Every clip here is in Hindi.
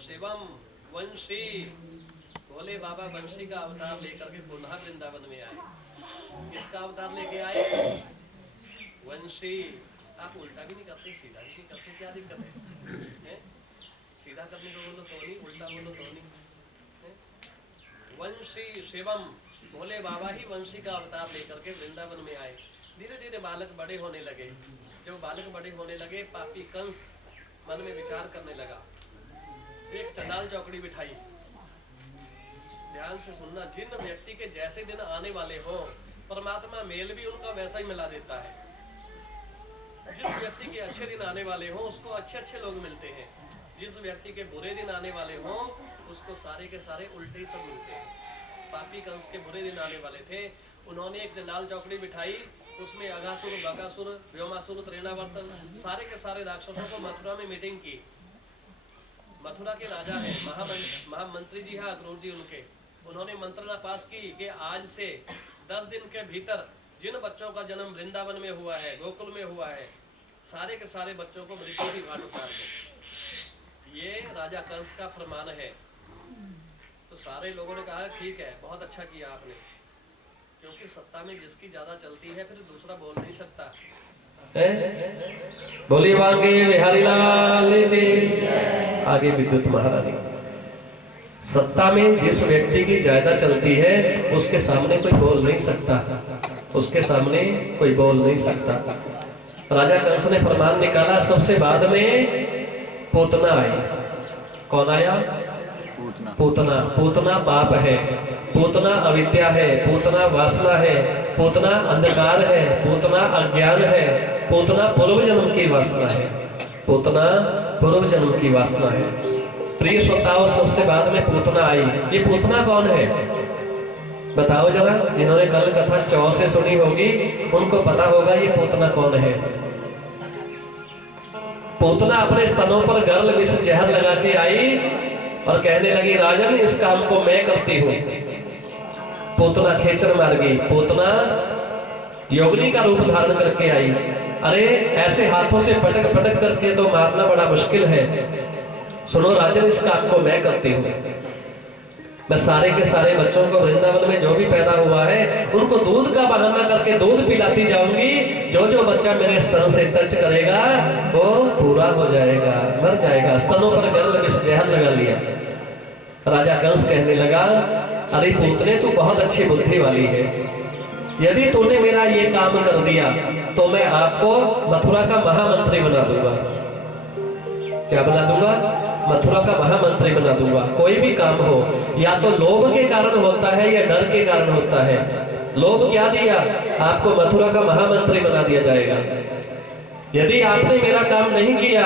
शिवम वंशी, भोले बाबा वंशी का अवतार लेकर के पुनः वृंदावन में आए। किसका अवतार लेके आए? वंशी। आप उल्टा भी नहीं करते, सीधा भी नहीं करते, क्या दिक्कत है? सीधा करने को बोलो तो नहीं, उल्टा बोलो तो नहीं। वंशी शिवम, भोले बाबा ही वंशी का अवतार लेकर के वृंदावन में आए। धीरे धीरे बालक बड़े होने लगे। जब बालक बड़े होने लगे, पापी कंस मन में विचार करने लगा। एक चंडाल चौकड़ी बिठाई। ध्यान से सुनना, जिन व्यक्ति के जैसे दिन आने वाले हो, परमात्मा मेल भी उनका वैसा ही मिला देता है। जिस व्यक्ति के अच्छे दिन आने वाले हो, उसको अच्छे अच्छे लोग मिलते हैं। जिस व्यक्ति के बुरे दिन आने वाले हो, उसको सारे के सारे उल्टे ही सब मिलते हैं। पापी कंस के बुरे दिन आने वाले थे। उन्होंने एक चंडाल चौकड़ी बिठाई। उसमें अघासुर, बकासुर, व्योमासुर, त्रिनावर्तन, सारे के सारे राक्षसों को मथुरा में मीटिंग की। मथुरा के राजा हैं, महामंत्री जी हैं, अक्रूर जी उनके। उन्होंने मंत्रणा पास की कि आज से 10 दिन के भीतर जिन बच्चों का जन्म वृंदावन में हुआ है, गोकुल में हुआ है, सारे के सारे बच्चों को मृत्यु की घाट उतार दो। ये राजा कंस का फरमान है। तो सारे लोगों ने कहा ठीक है, बहुत अच्छा किया आपने, क्योंकि सत्ता में जिसकी ज्यादा चलती है, फिर दूसरा बोल नहीं सकता। बोलिए बांके बिहारी लाल की। आगे विद्युत महारानी। सत्ता में जिस व्यक्ति की ज्यादा चलती है, उसके सामने कोई बोल नहीं सकता, उसके सामने कोई बोल नहीं सकता। राजा कंस ने फरमान निकाला। सबसे बाद में पूतना आई। कौन आया? पूतना। पूतना पाप है, पूतना अविद्या है, पूतना वासना है, पूतना अंधकार है, पूतना अज्ञान है, पूतना पूर्व जन्म की वासना है, पूतना पूर्व जन्म की वासना है। प्रिय श्रोताओं, सबसे बाद में पूतना आई। ये पूतना कौन है बताओ जरा। जिन्होंने कल कथा 4 से सुनी होगी, उनको पता होगा ये पूतना कौन है। पूतना अपने स्तनों पर गर्ल विष जहर लगा के आई और कहने लगी, राजन इस काम को मैं करती हूँ। पूतना खेचर मार गई। पूतना योगिनी का रूप धारण करके आई। अरे ऐसे हाथों से पटक पटक करके तो मारना बड़ा मुश्किल है। सुनो राजन, इस काम को मैं करती हूँ। मैं सारे के सारे बच्चों को वृंदावन में जो भी पैदा हुआ है, उनको दूध का बहाना करके दूध पिलाती जाऊंगी। जो जो बच्चा मेरे स्तन से टच करेगा वो पूरा हो जाएगा, मर जाएगा। स्तनों पर गर्ल विष जहर लगा लिया। राजा कंस कहने लगा, अरे पूतने तू बहुत अच्छी बुद्धि वाली है। यदि तूने मेरा ये काम कर दिया तो मैं आपको मथुरा का महामंत्री बना दूंगा। क्या बना दूंगा? मथुरा का महामंत्री बना दूंगा। कोई भी काम हो, या तो लोभ के कारण होता है या डर के कारण होता है। लोभ क्या दिया? आपको मथुरा का महामंत्री बना दिया जाएगा। यदि आपने मेरा काम नहीं किया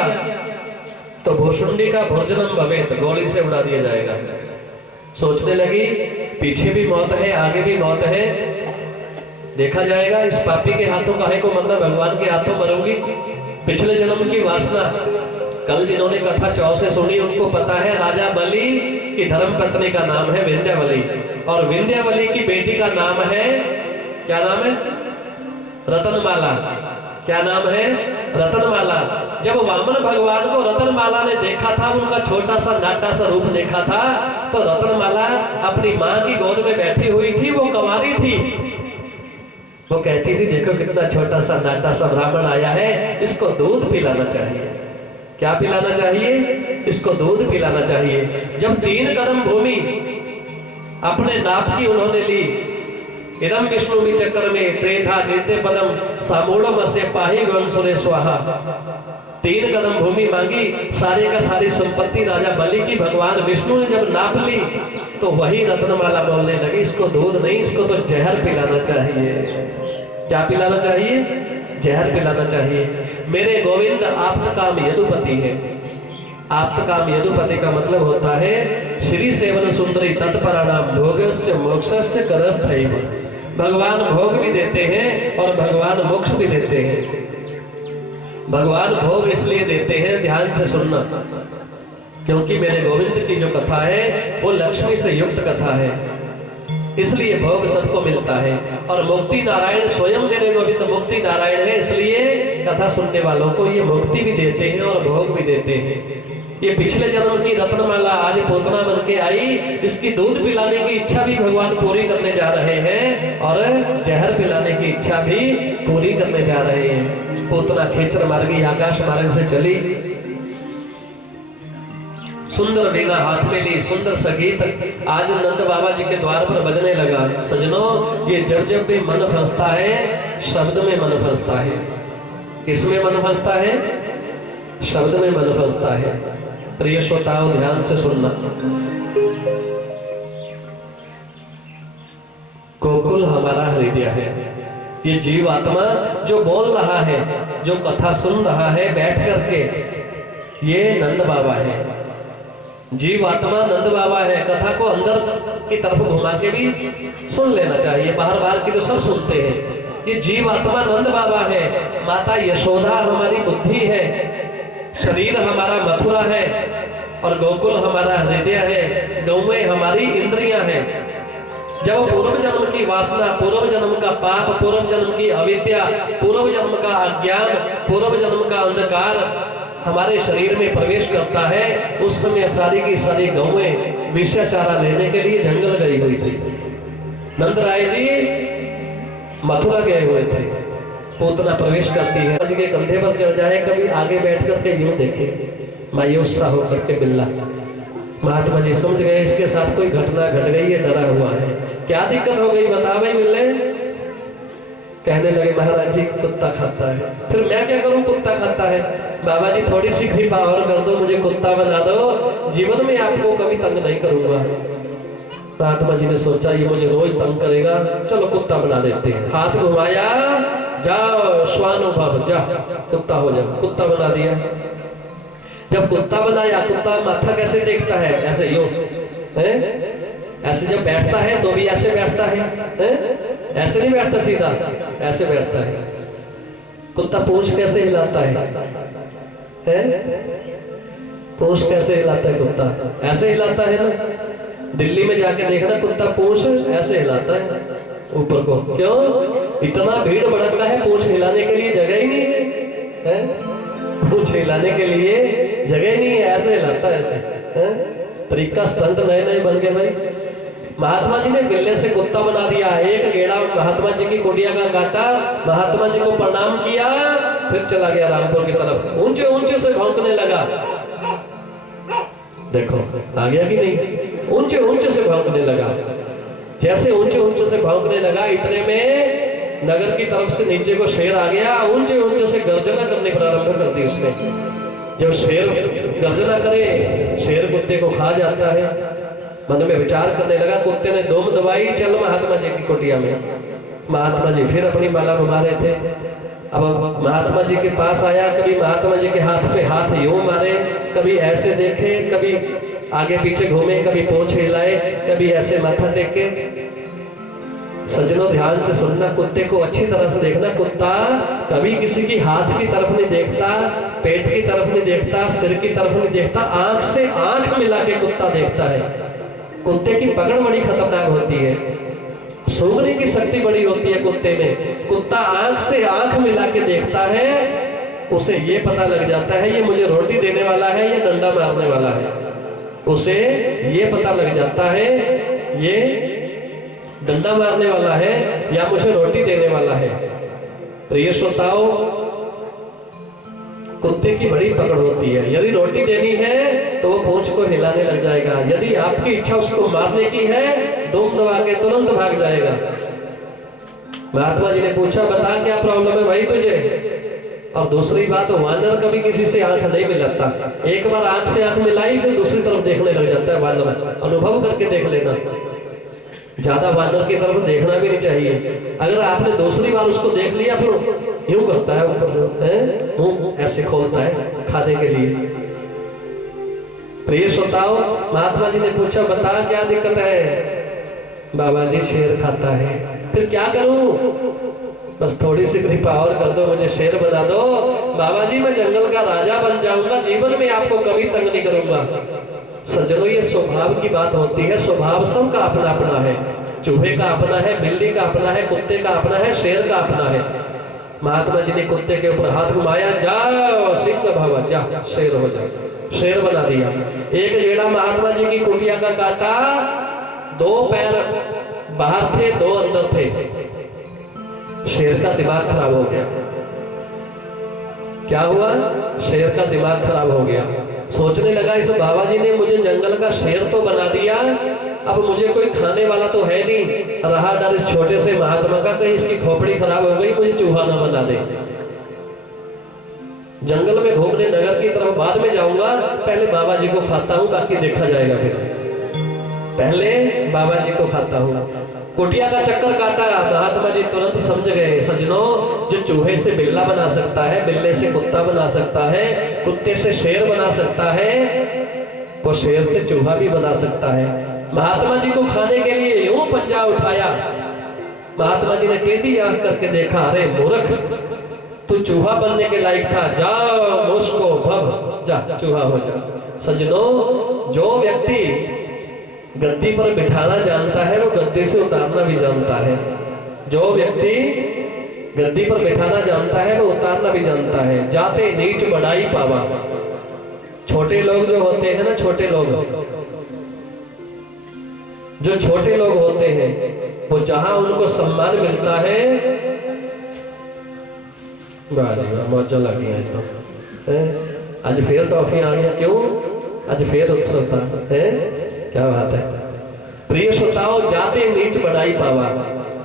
तो भूषुंडी का भोजनम भवेत, गोली से उड़ा दिया जाएगा। सोचने लगी, पीछे भी मौत है, आगे भी मौत है, देखा जाएगा। इस पापी के हाथों काहे को मरना, भगवान के हाथों मरूंगी। पिछले जन्म की वासना। कल जिन्होंने कथा 4 से सुनी, उनको पता है राजा बलि की धर्म पत्नी का नाम है विंध्यावली, और विंध्यावली की बेटी का नाम है, क्या नाम है? रतनमाला। क्या नाम है? रतनमाला। जब वामन भगवान को रतनमाला ने देखा था, उनका छोटा सा नाटा सा रूप देखा था, तो रतनमाला अपनी माँ की गोद में बैठी हुई थी। वो कंवारी थी। वो कहती थी, देखो कितना छोटा सा नाटा सा ब्राह्मण आया है, इसको दूध पिलाना चाहिए। क्या पिलाना चाहिए? इसको दूध पिलाना चाहिए। जब 3 कदम भूमि अपने नाप की उन्होंने ली, इदम विष्णु चक्र में त्रेधा कीर्ते पदम सामूढ़ से पाही वंशुरे स्वाहा। 3 कदम भूमि मांगी, सारे का सारी संपत्ति राजा बलि की भगवान विष्णु ने जब नाप ली, तो वही रत्नमाला बोलने लगी, इसको दूध नहीं, इसको तो जहर पिलाना चाहिए। क्या पिलाना चाहिए? जहर पिलाना चाहिए। मेरे गोविंद आप्तकाम यदुपति है। आप्तकाम यदुपति का मतलब होता है श्री सेवन सुंदरी तत्पराणाम भोगस्य मोक्षस्य करस्थैव। भगवान भोग भी देते हैं और भगवान मोक्ष भी देते हैं। भगवान भोग इसलिए देते हैं, ध्यान से सुनना, क्योंकि मेरे गोविंद की जो कथा है वो लक्ष्मी से युक्त कथा है, इसलिए भोग सबको मिलता है। और मुक्ति नारायण स्वयं मेरे गोविंद मुक्ति नारायण है, इसलिए कथा सुनने वालों को ये मुक्ति भी देते हैं और भोग भी देते हैं। ये पिछले जन्म की रत्नमाला आज पोतना बन के आई, इसकी दूध पिलाने की इच्छा भी भगवान पूरी करने जा रहे हैं और जहर पिलाने की इच्छा भी पूरी करने जा रहे हैं। पोतना खेचर मार्गी आकाश मार्ग से चली, सुंदर वीणा हाथ में ली, सुंदर संगीत आज नंद बाबा जी के द्वार पर बजने लगा। सजनों, ये जब जब भी मन फंसता है, शब्द में मन फंसता है। किसमें मन फंसता है? शब्द में मन फंसता है। प्रिय श्रोताओं, ध्यान से सुनना। गोकुल हमारा हृदय है। ये जीव आत्मा जो बोल रहा है, जो कथा सुन रहा है बैठ करके, ये नंद बाबा है। जीव आत्मा नंद बाबा है। कथा को अंदर की तरफ घुमा के भी सुन लेना चाहिए, बाहर बाहर की तो सब सुनते हैं। ये जीव आत्मा नंद बाबा है। माता यशोदा हमारी बुद्धि है, शरीर हमारा मथुरा है और गोकुल हमारा हृदय है, गौएं हमारी इंद्रियां हैं। जब पूर्व जन्म की वासना, पूर्व जन्म का पाप, पूर्व जन्म की अविद्या, पूर्व जन्म का अज्ञान, पूर्व जन्म का अंधकार हमारे शरीर में प्रवेश करता है, उस समय सारी की सारी गौएं विषय चारा लेने के लिए जंगल गई हुई थी। नंद राय जी मथुरा गए हुए थे। पूतना प्रवेश करती है, के कंधे पर चढ़ जाए, कभी आगे बैठ करके यूं देखे, मायूस सा होकर के बिल्ला। महात्मा जी समझ गए इसके साथ कोई घटना घट गई है, डरा हुआ है। क्या दिक्कत हो गई बता भाई बिल्ले? कहने लगे महाराज जी कुत्ता खाता है। फिर मैं क्या करूं? कुत्ता खाता है। बाबा जी थोड़ी सी कृपा और कर दो, मुझे कुत्ता बना दो, जीवन में आपको कभी तंग नहीं करूंगा। महात्मा जी ने सोचा ये मुझे रोज तंग करेगा, चलो कुत्ता बना देते हैं। हाथ घुमाया, जाओ स्वानुभव, जा कुत्ता हो जाओ। कुत्ता बना दिया। जब कुत्ता बनाया, कुत्ता माथा कैसे देखता है? ऐसे यूं है? ऐसे जब बैठता है तो भी ऐसे बैठता है? ऐसे नहीं बैठता सीधा, ऐसे बैठता है। कुत्ता पूंछ कैसे हिलाता है? पूंछ कैसे हिलाता है कुत्ता? ऐसे हिलाता है ना। दिल्ली में जाके देखना, कुत्ता पूंछ ऐसे हिलाता है ऊपर को। क्यों? इतना भीड़ भड़कता है, पूंछ हिलाने के लिए जगह ही नहीं है। पूंछ हिलाने के लिए जगह ही नहीं है, ऐसे हिलाता है ऐसे। तरीका स्टंट नए नए बन गए भाई। महात्मा जी ने बिल्ले से कुत्ता बना दिया। एक गेड़ा महात्मा जी की कुटिया का काटा, महात्मा जी को प्रणाम किया, फिर चला गया रामपुर की तरफ। ऊंचे ऊंचे से भौंकने लगा। देखो आ गया कि नहीं? ऊंचे ऊंचे से भौंकने लगा। जैसे ऊंचे ऊंचे से भौंकने लगा, इतने में नगर की तरफ से नीचे को शेर आ गया। ऊंचे ऊंचे से गर्जना करने प्रारंभ कर दी उसने। जब शेर गर्जना करे, शेर कुत्ते को खा जाता है। मन में विचार करने लगा, कुत्ते ने दोम दबाई, चल महात्मा जी की कुटिया में। महात्मा जी फिर अपनी माला घुमा रहे थे। अब महात्मा जी के पास आया, कभी महात्मा जी के हाथ पे हाथ यूं मारे, कभी ऐसे देखे, कभी आगे पीछे घूमे, कभी पूंछ हिलाए, कभी ऐसे माथा टेके। सज्जनों ध्यान से सुनना, कुत्ते को अच्छी तरह से देखना। कुत्ता कभी किसी की हाथ की तरफ नहीं देखता, पेट की तरफ नहीं देखता, सिर की तरफ नहीं देखता, आंख से आंख मिला के कुत्ता देखता है। कुत्ते की पकड़ बड़ी खतरनाक होती है, सूंघने की शक्ति बड़ी होती है कुत्ते में। कुत्ता आंख से आंख मिला के देखता है, उसे ये पता लग जाता है ये मुझे रोटी देने वाला है या डंडा मारने वाला है। उसे ये पता लग जाता है ये डंडा मारने वाला है या मुझे रोटी देने वाला है। प्रिय श्रोताओं, कुत्ते की बड़ी पकड़ होती है। यदि रोटी देनी है तो वो पूंछ को हिलाने लग जाएगा। यदि आपकी इच्छा उसको मारने की है, धूम दबा के तुरंत भाग जाएगा। महात्मा जी ने पूछा, बता क्या प्रॉब्लम है भाई तुझे? और दूसरी बात, वानर कभी किसी से आंख नहीं मिलाता। एक बार आंख से आंख मिलाई, फिर दूसरी तरफ देखने लग जाता है वानर। अनुभव करके देख लेना, ज्यादा वानर की तरफ देखना भी नहीं चाहिए। अगर आपने दूसरी बार उसको देख लिया, फिर यूं करता है ऊपर, मुंह ऐसे खोलता है खाने के लिए। प्रिय श्रोताओं, महात्मा जी ने पूछा, बता क्या दिक्कत है? बाबा जी शेर खाता है। फिर क्या करूं? बस थोड़ी सी कृपा और कर दो, मुझे शेर बना दो। बाबा जी मैं जंगल का राजा बन जाऊंगा, जीवन में आपको कभी तंग नहीं करूंगा। सज्जनों, ये स्वभाव की बात होती है। स्वभाव सबका अपना अपना है। चूहे का अपना है, बिल्ली का अपना है, कुत्ते का अपना है, शेर का अपना है। महात्मा जी ने कुत्ते के ऊपर हाथ घुमाया, जाओ सिंह भव, जा शेर हो जाओ। शेर बना दिया। एक जेड़ा महात्मा जी की कुटिया का काटा, 2 पैर बाहर थे, 2 अंदर थे। शेर का दिमाग खराब हो गया। क्या हुआ? शेर का दिमाग खराब हो गया। सोचने लगा इस बाबा जी ने मुझे जंगल का शेर तो बना दिया, अब मुझे कोई खाने वाला तो है नहीं। रहा डर इस छोटे से महात्मा का, कहीं इसकी खोपड़ी खराब हो गई, मुझे चूहा ना बना दे। जंगल में घूमने नगर की तरफ बाद में जाऊंगा, पहले बाबा जी को खाता हूं, बाकी देखा जाएगा। फिर पहले बाबा जी को खाता हूं। कुटिया का चक्कर काटा। महात्मा जी तुरंत समझ गए, सज्जनों, जो चूहे से बिल्ला बना सकता है, बिल्ले से कुत्ता बना सकता है, कुत्ते से शेर बना सकता है, वो शेर से चूहा भी बना सकता है। महात्मा जी को खाने के लिए यूं पंजा उठाया। महात्मा जी ने टेढ़ी आंख करके देखा, अरे मूर्ख, तू चूहा बनने के लायक था, जाओ मुझको भव, जा चूहा हो जा। सज्जनों, जो व्यक्ति गद्दी पर बिठाना जानता है, वो गद्दी से उतारना भी जानता है। जो व्यक्ति गद्दी पर बिठाना जानता है, वो उतारना भी जानता है। जाते नीच बढ़ाई पावा। छोटे लोग जो होते हैं ना, छोटे लोग, जो छोटे लोग होते हैं, वो जहां उनको सम्मान मिलता है, मौजा लगी है। आज फिर टॉफी आ गया, क्यों? आज फिर उत्सव था, है? क्या बात है। प्रिय श्रोताओं, जाते नीच बढ़ाई पावा।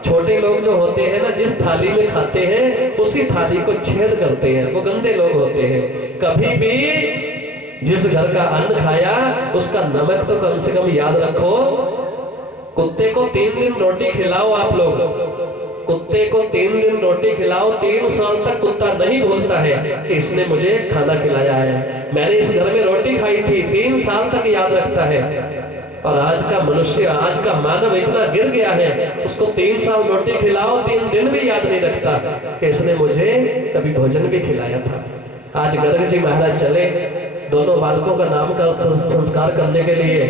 छोटे लोग जो होते हैं ना, जिस थाली में खाते हैं उसी थाली को छेद करते हैं, वो गंदे लोग होते हैं। कभी भी जिस घर का अन्न खाया उसका नमक तो कम से कम याद रखो। कुत्ते को 3 दिन रोटी खिलाओ आप लोग, कुत्ते को 3 दिन रोटी खिलाओ, 3 साल तक कुत्ता नहीं भूलता है कि इसने मुझे खाना खिलाया है, मैंने इस घर में रोटी खाई थी, 3 साल तक याद रखता है। और आज का मनुष्य, आज का मानव इतना गिर गया है, उसको 3 साल रोटी खिलाओ, 3 दिन भी याद नहीं रखता कि इसने मुझे कभी भोजन भी खिलाया था। आज गर्ग जी महाराज चले दोनों बालकों का नाम का संस्कार करने के लिए।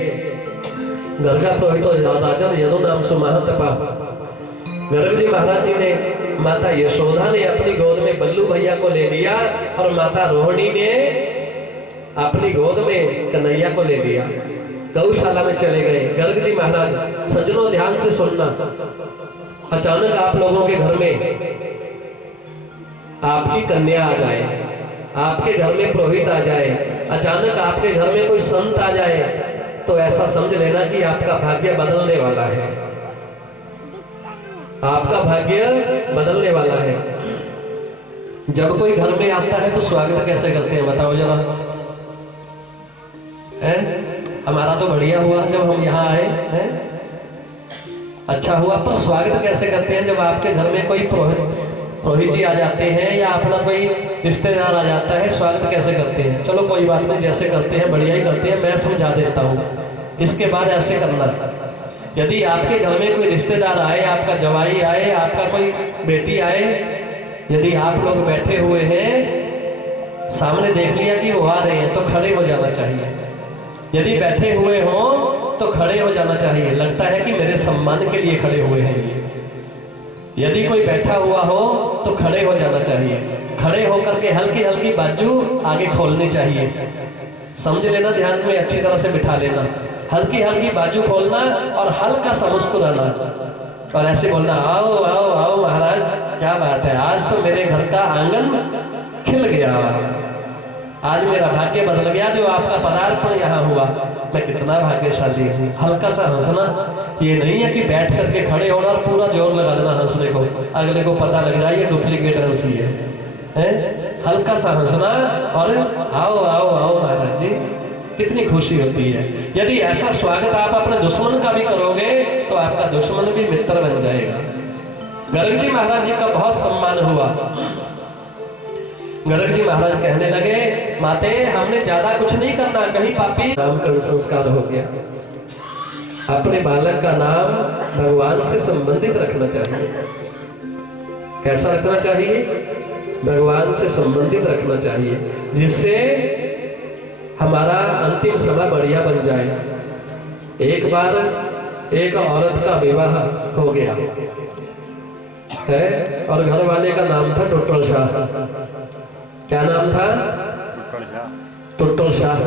गर्गा पुरोहितो राजन यदु नाम सुमहतपा। गर्ग जी महाराज जी ने, माता यशोदा ने अपनी गोद में बल्लू भैया को ले लिया और माता रोहिणी ने अपनी गोद में कन्हैया को ले लिया। गौशाला में चले गए। गर्ग जी महाराज, सज्जनों ध्यान से सुनना, अचानक आप लोगों के घर में आपकी कन्या आ जाए, आपके घर में पुरोहित आ जाए, अचानक आपके घर में कोई संत आ जाए, तो ऐसा समझ लेना कि आपका भाग्य बदलने वाला है। आपका भाग्य बदलने वाला है। जब कोई घर में आता है तो स्वागत कैसे करते हैं, बताओ जरा। हमारा तो बढ़िया हुआ जब हम यहाँ आए हैं, अच्छा हुआ। पर स्वागत कैसे करते हैं जब आपके घर में कोई पुरोहित जी आ जाते हैं या अपना कोई रिश्तेदार आ जाता है, स्वागत कैसे करते हैं? चलो कोई बात नहीं, जैसे करते हैं बढ़िया ही करते हैं, मैं समझा देता हूँ। इसके बाद ऐसे करना, यदि आपके घर में कोई रिश्तेदार आए, आपका जवाई आए, आपका कोई बेटी आए, यदि आप लोग बैठे हुए हैं, सामने देख लिया कि वो आ रहे हैं, तो खड़े हो जाना चाहिए। यदि बैठे हुए हो तो खड़े हो जाना चाहिए, लगता है कि मेरे सम्मान के लिए खड़े हुए हैं ये। यदि कोई बैठा हुआ हो तो खड़े हो जाना चाहिए। खड़े होकर के हल्की हल्की बाजू आगे खोलनी चाहिए, समझ लेना, ध्यान में अच्छी तरह से बिठा लेना। हल्की हल्की बाजू खोलना और हल्का सा मुस्कुराना और ऐसे बोलना, आओ आओ आओ महाराज, क्या बात है, आज तो मेरे घर का आंगन खिल गया, आज मेरा भाग्य बदल गया जो आपका पदार्पण यहाँ हुआ, मैं कितना भाग्यशाली हूँ। हल्का सा हंसना, ये नहीं है कि बैठ करके खड़े होना और पूरा जोर लगा देना हंसने को, अगले को पता लग जाए ये डुप्लीकेट हंसी है। हल्का सा हंसना और आओ आओ आओ महाराज जी, कितनी खुशी होती है। यदि ऐसा स्वागत आप अपने दुश्मन का भी करोगे तो आपका दुश्मन भी मित्र बन जाएगा। गर्ग जी महाराज जी का बहुत सम्मान हुआ। गर्ग जी महाराज कहने लगे, माते हमने ज्यादा कुछ नहीं करना, कहीं पापी नामकरण संस्कार हो गया। अपने बालक का नाम भगवान से संबंधित रखना चाहिए। कैसा रखना चाहिए? भगवान से संबंधित रखना चाहिए, जिससे हमारा अंतिम समय बढ़िया बन जाए। एक बार एक औरत का विवाह हो गया है और घर वाले का नाम था टोटल शाह। क्या नाम था? टुट्टल शाह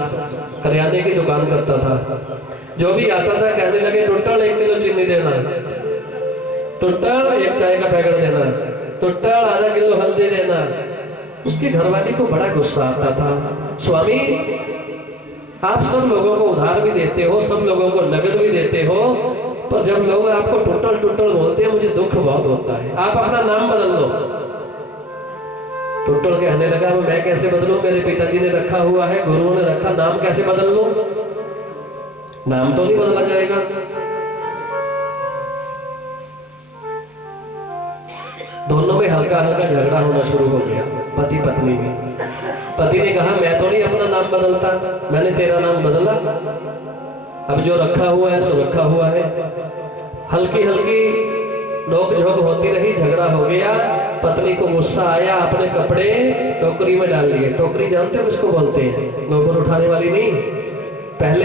करियाने की दुकान करता था। जो भी आता था कहने लगे टुट्टल 1 किलो चीनी देना, टुट्टल 1 चाय का पैकेट देना, टुट्टल आधा किलो हल्दी देना। उसकी घरवाली को बड़ा गुस्सा आता था, स्वामी आप सब लोगों को उधार भी देते हो, सब लोगों को नगद भी देते हो, पर जब लोग आपको टुट्टल टुट्टल बोलते हैं मुझे दुख बहुत होता है, आप अपना नाम बदल लो। टुट्टल कहने लगा मैं कैसे बदलूं, मेरे पिताजी ने रखा हुआ है, गुरुओं ने रखा, नाम कैसे बदल लूं, नाम तो नहीं बदला जाएगा। दोनों में हल्का हल्का झगड़ा होना शुरू हो गया, पति पत्नी में। पति ने कहा मैं तो नहीं अपना नाम बदलता, मैंने तेरा नाम बदला, अब जो रखा हुआ है सो रखा हुआ है। हल्की हल्की नोक झोंक होती रही, झगड़ा हो गया। पत्नी को गुस्सा आया, अपने कपड़े टोकरी में डाल लिए। टोकरी जानते हो किसको बोलते हैं? गोबर उठाने वाली नहीं, पहले